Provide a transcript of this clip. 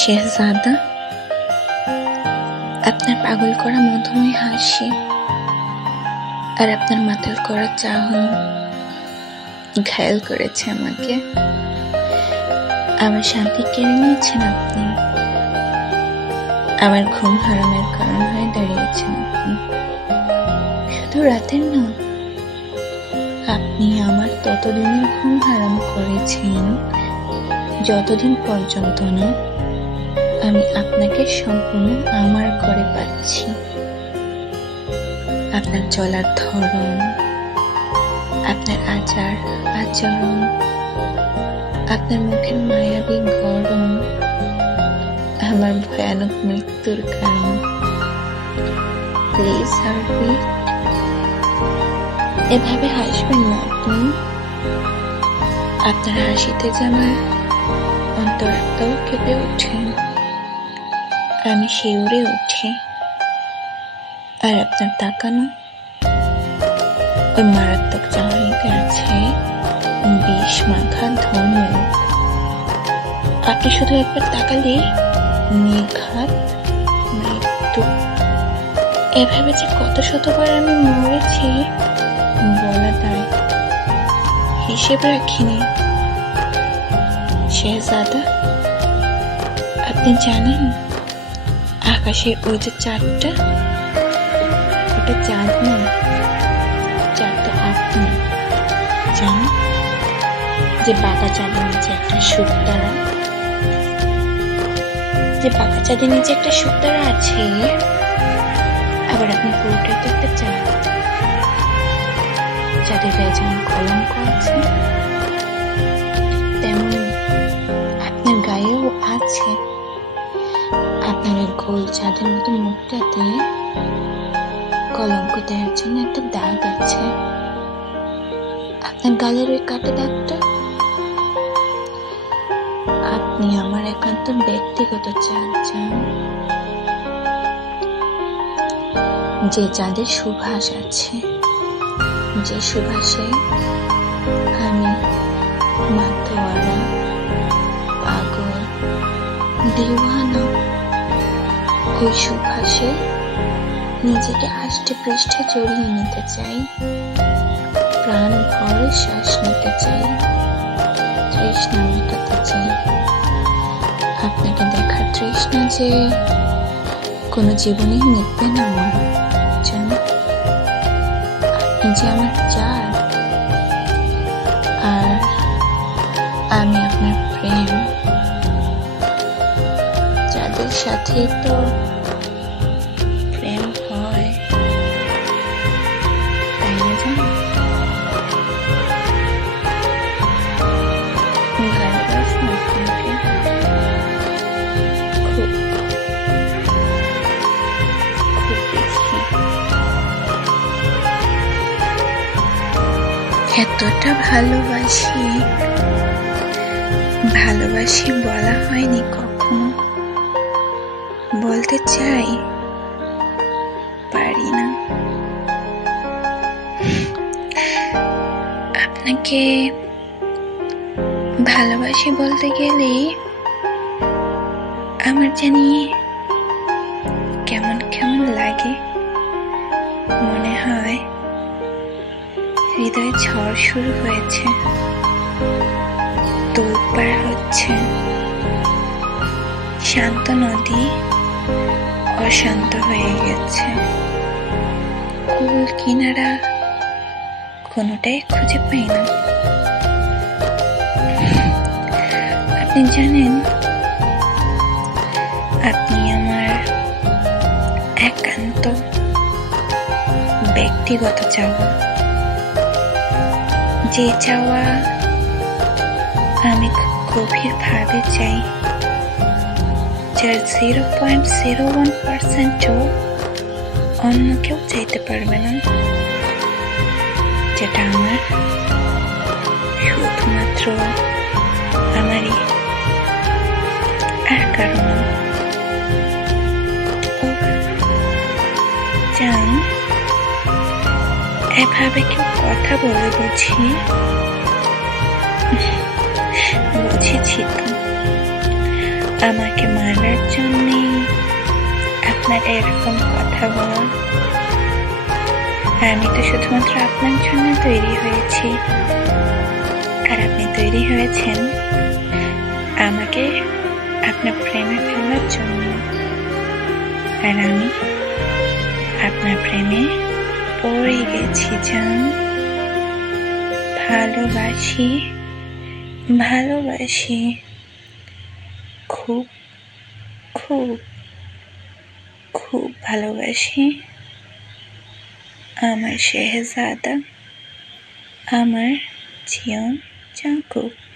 শেহজাদা, আপনার পাগল করা মধুময় হাসি আর আপনার মাতাল করা চাহনি ঘায়েল করেছে আমাকে। আমার শান্তি কেড়ে নিয়েছেন আপনি, আমার ঘুম হারামের কারণ হয়ে দাঁড়িয়েছেন আপনি। শুধু রাতের না, আপনি আমার ততদিনের ঘুম হারাম করেছেন যতদিন পর্যন্ত না আমি আপনাকে সম্পূর্ণ আমার ঘরে পাচ্ছি। আপনার চলার ধরন, আপনার আচার আচরণ, আপনার মুখের মায়াবী গরম আমার ভয়ানক মৃত্যুর কারণ। প্লিজ হার্টবিট, এভাবে হাসবেন না আপনি। আপনার হাসিতে যে আমার অন্তরাত্মাও কেঁপে ওঠে, আমি শিউরে উঠি। আর আপনার তাকানো ওই মারাত্মক চাহনিতে আছে বিষ মাখা ধর্মের। আপনি শুধু একবার তাকালে নির্ঘাত মৃত্যু। এভাবে যে কত শতবার আমি মরেছি বলা দায়, হিসেব রাখিনি। শেহজাদা, আপনি জানেন আকাশের ওই যে চাঁদটা, ওটা চাঁদ না, চাঁদ তো আপনি। জানেন যে বাঁকা চাঁদের নিচে একটা শুকতারা, যে বাঁকা চাঁদের নিচে একটা শুকতারা আছে। আবার আপনি পুরোটাই তো একটা চাঁদ। চাঁদের গায়ে যেমন কলঙ্ক আছে, তেমন আপনার গায়েও আছে। আপনার ওই গোল চাঁদের মতো মুখটাতে কলঙ্ক দেওয়ার জন্য একটা দাগ আছে। আপনার গালের ওই কাটা দাগটা আপনি আমার একান্ত ব্যক্তিগত চাঁদ, যে চাঁদের সুবাস আছে, যে সুবাসে আমি মাতোয়ারা, পাগল, দিওয়ানা। ওই সুবাসে নিজেকে আষ্টে পৃষ্ঠে জড়িয়ে নিতে চাই, প্রাণ ভরে শ্বাস নিতে চাই, তৃষ্ণা মেটাতে চাই। আপনাকে দেখার তৃষ্ণা যে কোনো জীবনেই মিটবে না আমার, জানো। আপনি যে আমার চাঁদ, আর আমি আপনার প্রেম। চাঁদের সাথে তো প্রেম হয়, তাই না জানো? ভালোবাসি আপনাকে খুব, খুব বেশি। এতটা ভালোবাসি, ভালোবাসি বলা হয়নি কখনো, বলতে চাই, পারি না। আপনাকে ভালোবাসি বলতে গেলে আমার জানি কেমন কেমন লাগে। মনে হয় হৃদয়ে ঝড় শুরু হয়েছে, তোলপাড় হচ্ছে। শান্ত নদী অশান্ত হয়ে গেছে, কুল কিনারা কোনোটাই খুঁজে পাই না। আপনি জানেন আপনি আমার একান্ত ব্যক্তিগত চাওয়া, যে চাওয়া আমি খুব গভীরভাবে চাই, যার 0.01%ও অন্য কেউ চাইতে পারবে না, যেটা আমার শুধুমাত্র আমারই, আর কারণ। জান, এভাবে কেউ কথা বলে বুঝেছি তো, আমাকে মারার জন্যে আপনার এরকম কথা বলা। আমি তো শুধুমাত্র আপনার জন্য তৈরি হয়েছি, আর আপনি তৈরি হয়েছেন আমাকে আপনার প্রেমে ফেলার জন্য। আর আমি আপনার প্রেমে পড়ে গেছি জান। ভালোবাসি, ভালোবাসি, খুব খুব খুব ভালোবাসি আমার শেহজাদা, আমার জিয়ন জাংকুক।